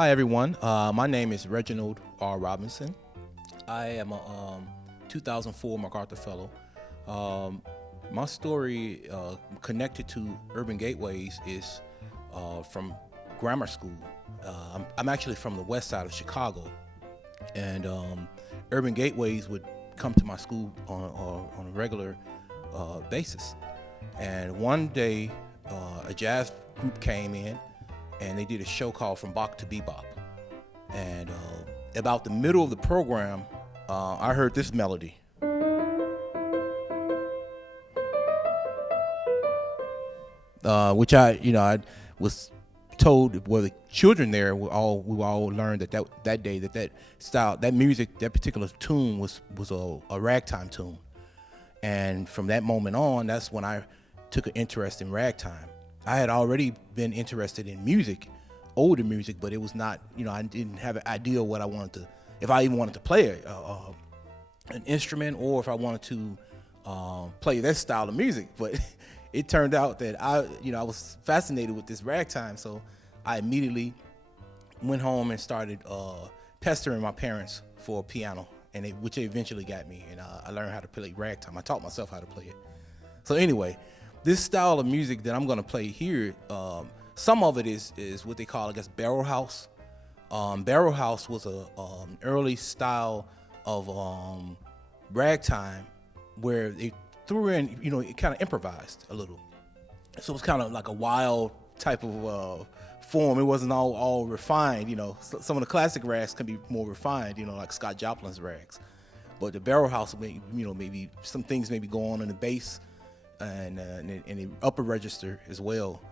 Hi everyone, my name is Reginald R. Robinson. I am a 2004 MacArthur Fellow. My story connected to Urban Gateways is from grammar school. I'm actually from the west side of Chicago, and Urban Gateways would come to my school on a regular basis. And one day, a jazz group came in, and they did a show called From Bach to Bebop. And about the middle of the program, I heard this melody. Which I was told, well, the children there we all learned that day that style, that music, that particular tune was a ragtime tune. And from that moment on, that's when I took an interest in ragtime. I had already been interested in music, older music, but it was not, I didn't have an idea what I wanted to, if I even wanted to play an instrument, or if I wanted to play that style of music. But it turned out that I was fascinated with this ragtime, so I immediately went home and started pestering my parents for a piano, which they eventually got me, and I learned how to play ragtime. I taught myself how to play it. So anyway, this style of music that I'm going to play here, some of it is what they call, I guess, Barrelhouse. Barrelhouse was an early style of ragtime where they threw in, it kind of improvised a little. So it was kind of like a wild type of form. It wasn't all refined. Some of the classic rags can be more refined, like Scott Joplin's rags. But the Barrelhouse, maybe some things maybe go on in the bass and the upper register as well.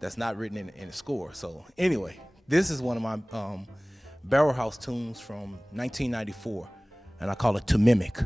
That's not written in the score. So anyway, this is one of my Barrelhouse tunes from 1994, and I call it To Mimic.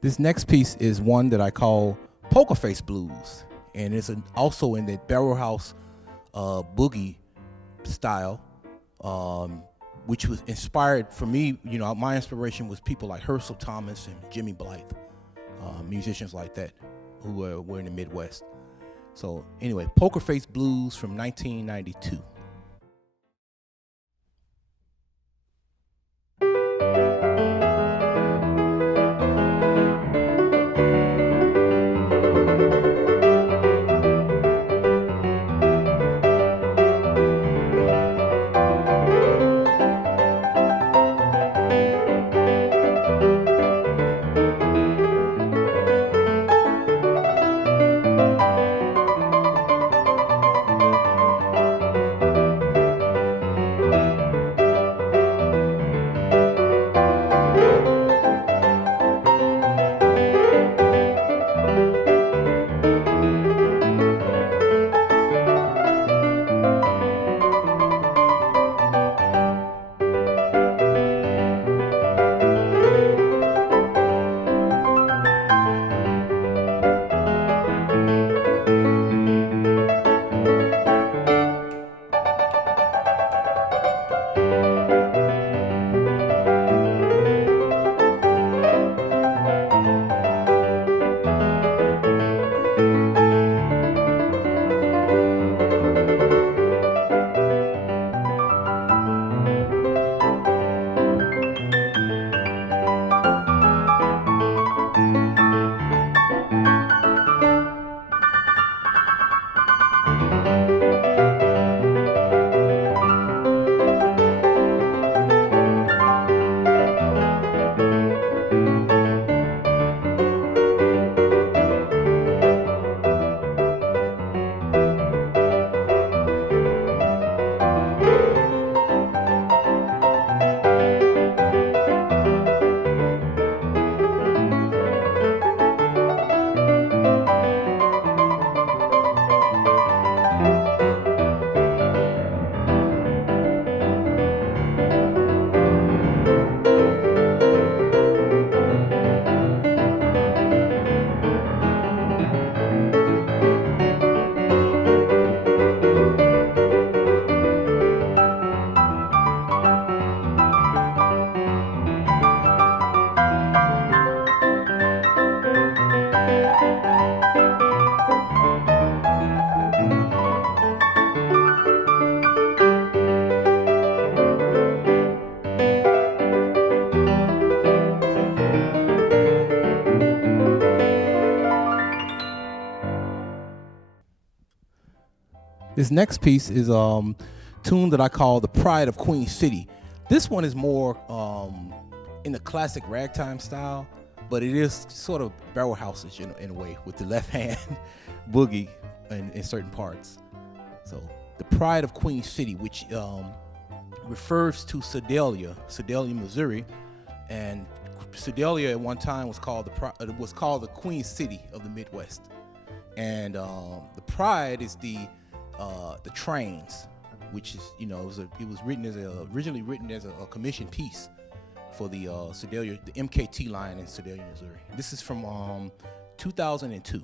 This next piece is one that I call Poker Face Blues, and it's also in the Barrelhouse boogie style, which was inspired for me. My inspiration was people like Herschel Thomas and Jimmy Blythe, musicians like that who were in the Midwest. So anyway, Poker Face Blues from 1992. This next piece is tune that I call The Pride of Queen City. This one is more in the classic ragtime style, but it is sort of Barrelhouse-ish in a way, with the left hand boogie in certain parts. So The Pride of Queen City, which refers to Sedalia, Missouri, and Sedalia at one time was called the Queen City of the Midwest, and the Pride is the trains, which is it was originally written as a commission piece for the Sedalia, the MKT line in Sedalia, Missouri. This is from 2002.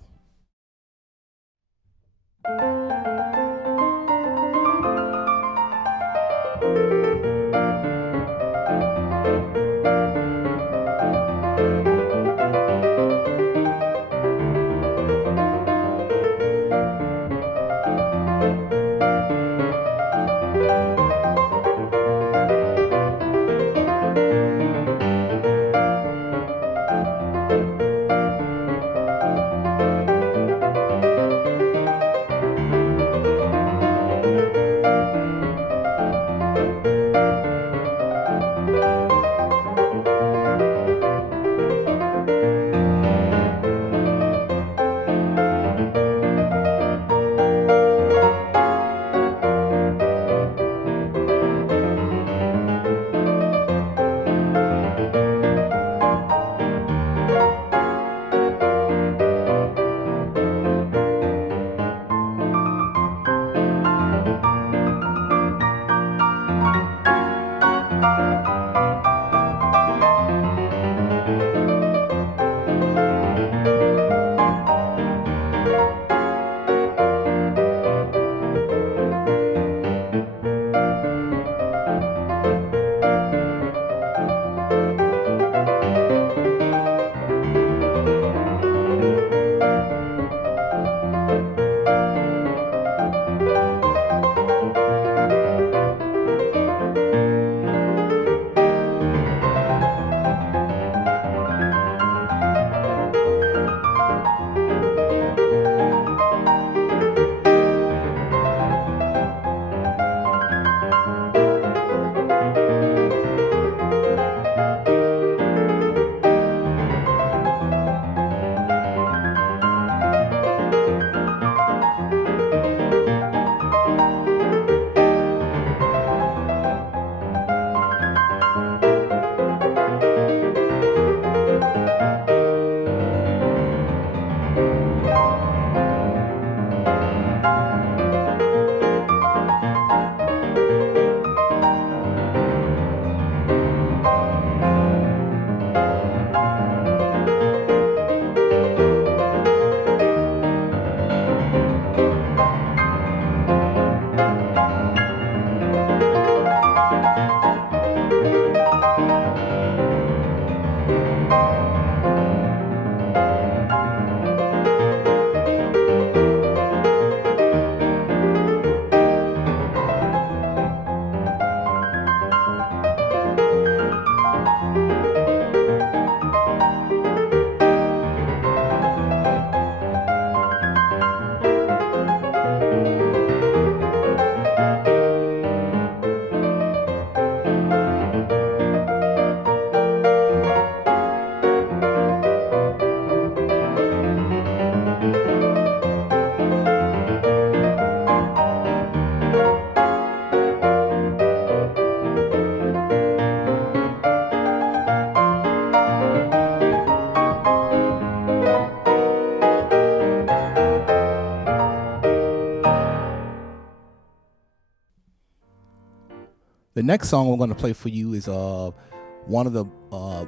The next song I'm going to play for you is one of the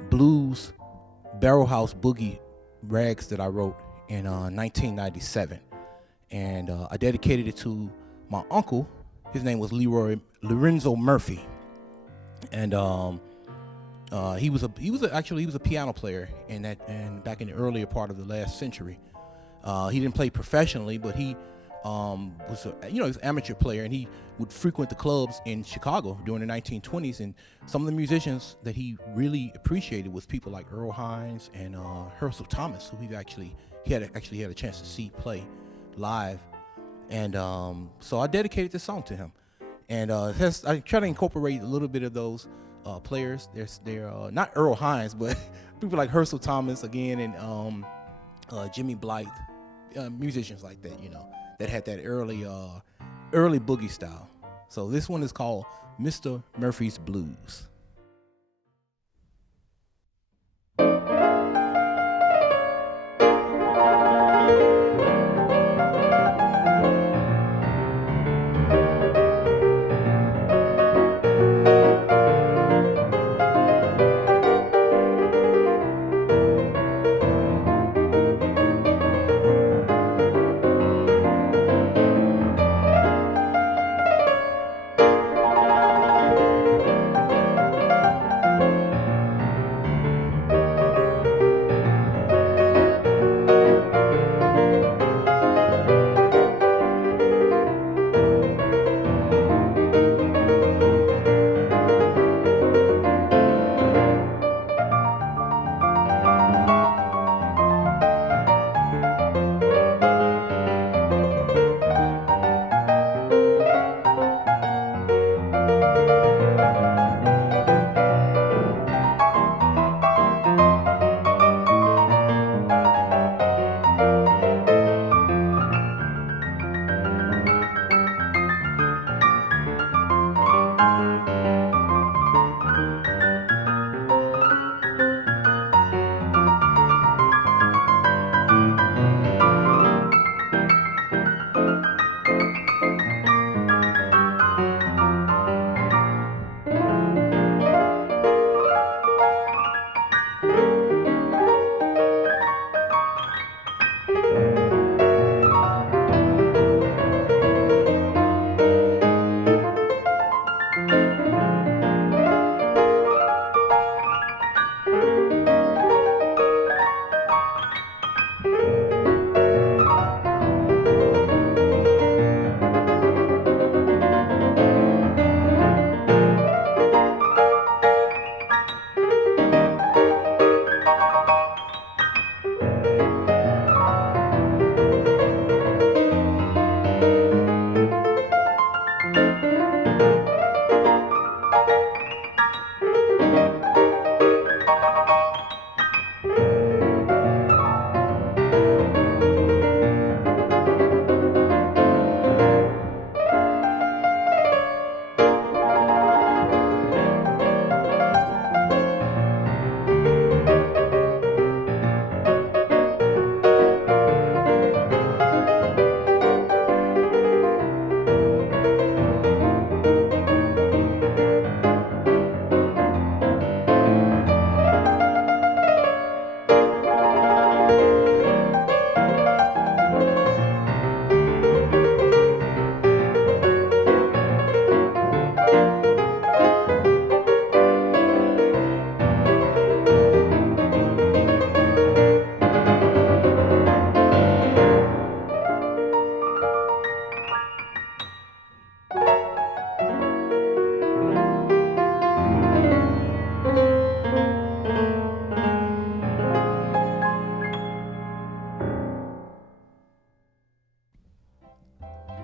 blues Barrelhouse boogie rags that I wrote in 1997, and I dedicated it to my uncle. His name was Lorenzo Murphy, and he was a piano player and back in the earlier part of the last century. He didn't play professionally, but he was he was an amateur player, and he would frequent the clubs in Chicago during the 1920s. And some of the musicians that he really appreciated was people like Earl Hines and Herschel Thomas, who he had a chance to see play live. And so I dedicated this song to him. And I try to incorporate a little bit of those players. They're not Earl Hines, but people like Herschel Thomas again, and Jimmy Blythe, musicians like that, that had that early boogie style. So this one is called Mr. Murphy's Blues.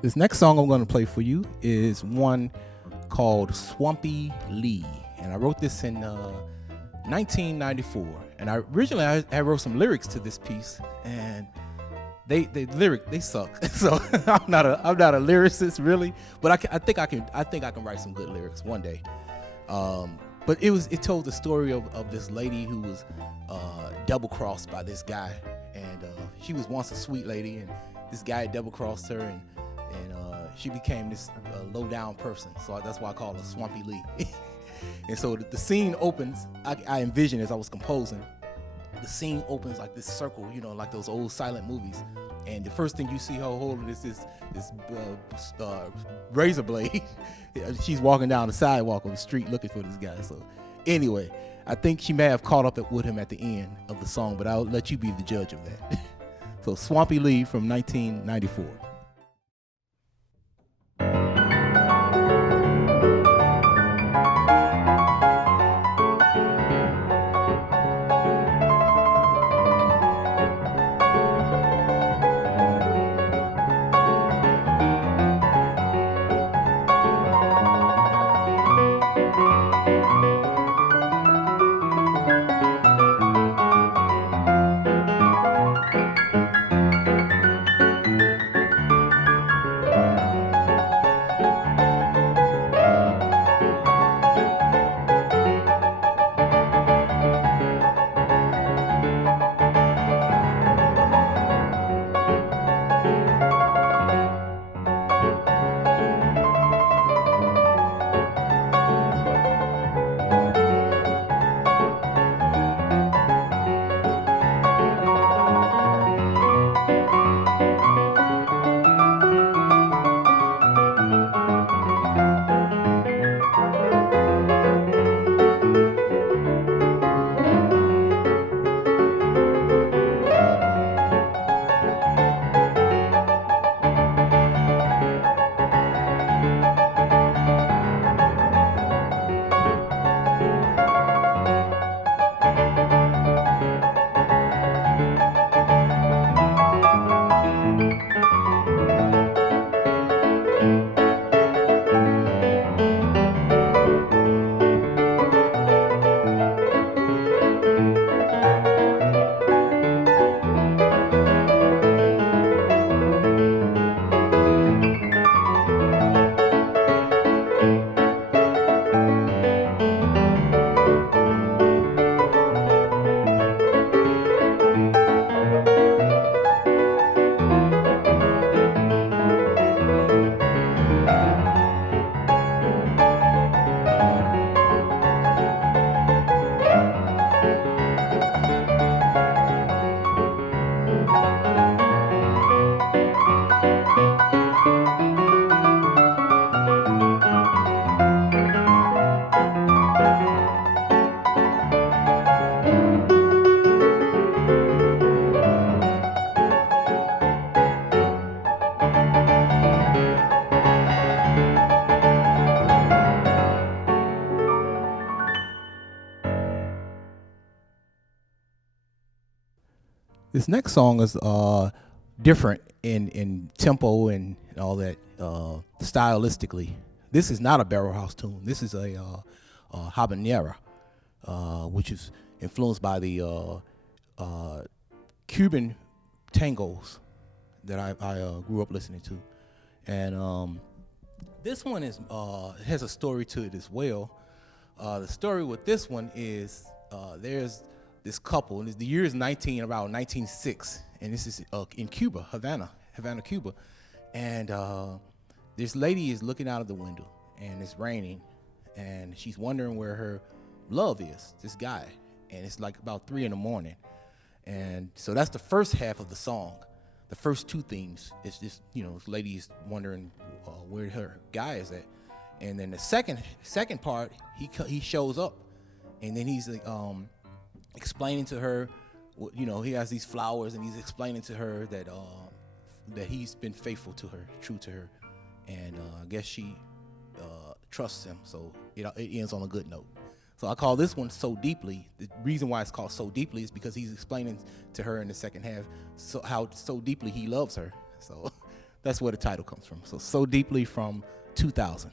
This next song I'm going to play for you is one called Swampy Lee, and I wrote this in 1994. And I wrote some lyrics to this piece, and they suck. So I'm not a lyricist really, but I think I can write some good lyrics one day. But it told the story of this lady who was double crossed by this guy, and she was once a sweet lady, and this guy double crossed her, and she became this low down person. So that's why I call her Swampy Lee. And so the scene opens. I envisioned as I was composing, the scene opens like this circle, like those old silent movies. And the first thing you see her holding is this razor blade. She's walking down the sidewalk on the street looking for this guy. So anyway, I think she may have caught up with him at the end of the song, but I'll let you be the judge of that. So Swampy Lee from 1994. This next song is different in tempo and all that stylistically. This is not a Barrelhouse tune. This is a habanera, which is influenced by the Cuban tangos that I grew up listening to, and this one is has a story to it as well. The story with this one is there's this couple, and the year is around 1906, and this is in Cuba, Havana, Cuba, and this lady is looking out of the window, and it's raining, and she's wondering where her love is, this guy, and it's like about 3 a.m, and so that's the first half of the song. The first two themes is just, this lady is wondering where her guy is at, and then the second part, he shows up, and then he's explaining to her, he has these flowers, and he's explaining to her that he's been faithful to her, true to her, and I guess she trusts him, so it ends on a good note. So I call this one So Deeply. The reason why it's called So Deeply is because he's explaining to her in the second half how so deeply he loves her. So that's where the title comes from. So Deeply from 2000.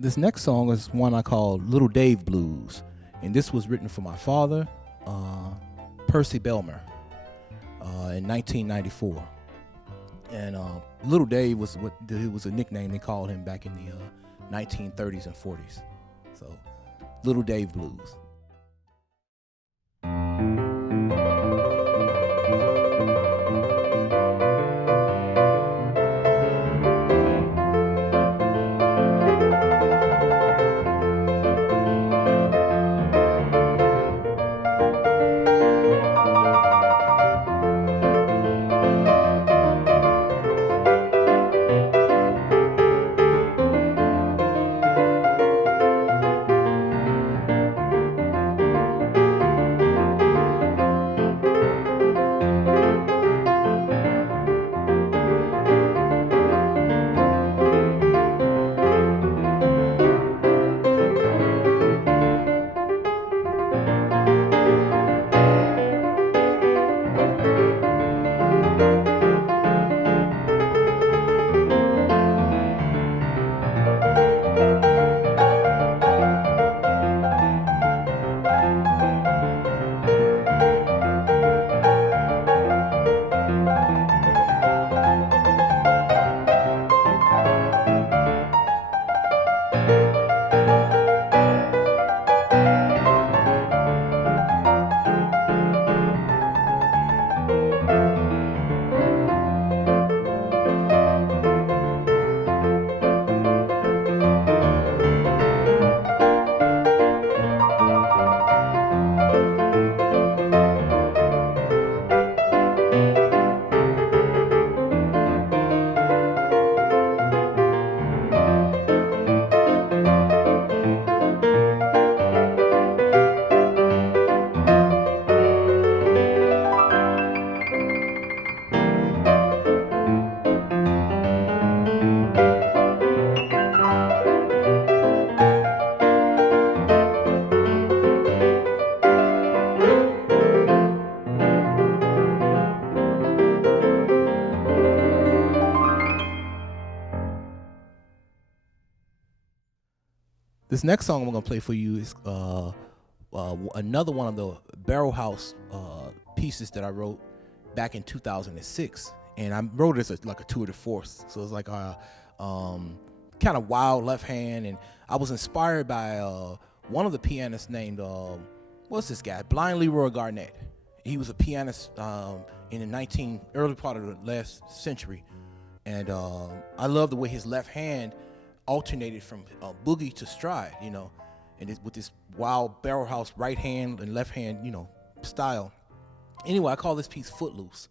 This next song is one I call Little Dave Blues, and this was written for my father, Percy Belmer, in 1994. And Little Dave was a nickname they called him back in the 1930s and 40s. So, Little Dave Blues. This next song I'm gonna play for you is another one of the Barrelhouse pieces that I wrote back in 2006, and I wrote it as like a tour de force. So it's like a kind of wild left hand, and I was inspired by one of the pianists named what's this guy? Blind Leroy Garnett. He was a pianist in the early part of the last century, and I love the way his left hand alternated from boogie to stride, you know, and with this wild Barrelhouse right hand and left hand, you know, style. Anyway, I call this piece Footloose.